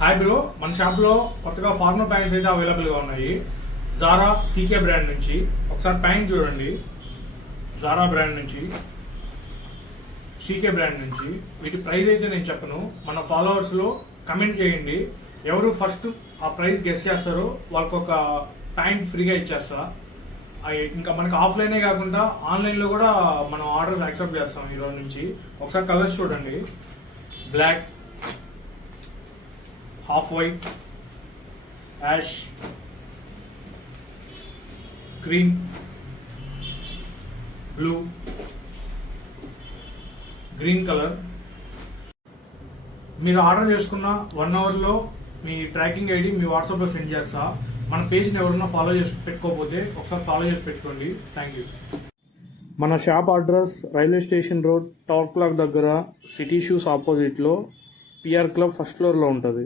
Hi bro, మన షాప్లో కొత్తగా ఫార్మల్ ప్యాంట్స్ అయితే అవైలబుల్గా ఉన్నాయి. జారా సీకే బ్రాండ్ నుంచి ఒకసారి ప్యాంట్ చూడండి. జారా బ్రాండ్ నుంచి, సీకే బ్రాండ్ నుంచి. వీటి ప్రైస్ అయితే నేను చెప్పను, మన ఫాలోవర్స్లో కమెంట్ చేయండి. ఎవరు ఫస్ట్ ఆ ప్రైస్ గెస్ చేస్తారో వాళ్ళకి ఒక ప్యాంట్ ఫ్రీగా ఇచ్చేస్తా. ఇంకా మనకి ఆఫ్లైనే కాకుండా ఆన్లైన్లో కూడా మనం ఆర్డర్స్ యాక్సెప్ట్ చేస్తాం ఈరోజు నుంచి. ఒకసారి కలర్స్ చూడండి. Black, half white, ash, green, blue, green colour. మీరు ఆర్డర్ చేసుకున్న 1 అవర్లో మీ ట్రాకింగ్ ఐడి మీ వాట్సాప్లో సెండ్ చేస్తా. మన పేజ్ని ఎవరన్నా ఫాలో చేసి పెట్టుకోకపోతే ఒకసారి ఫాలో చేసి పెట్టుకోండి. Thank you. మన shop address railway station road, tower clock దగ్గర, సిటీ షూస్ ఆపోజిట్లో, పిఆర్ క్లబ్ ఫస్ట్ ఫ్లోర్లో ఉంటుంది.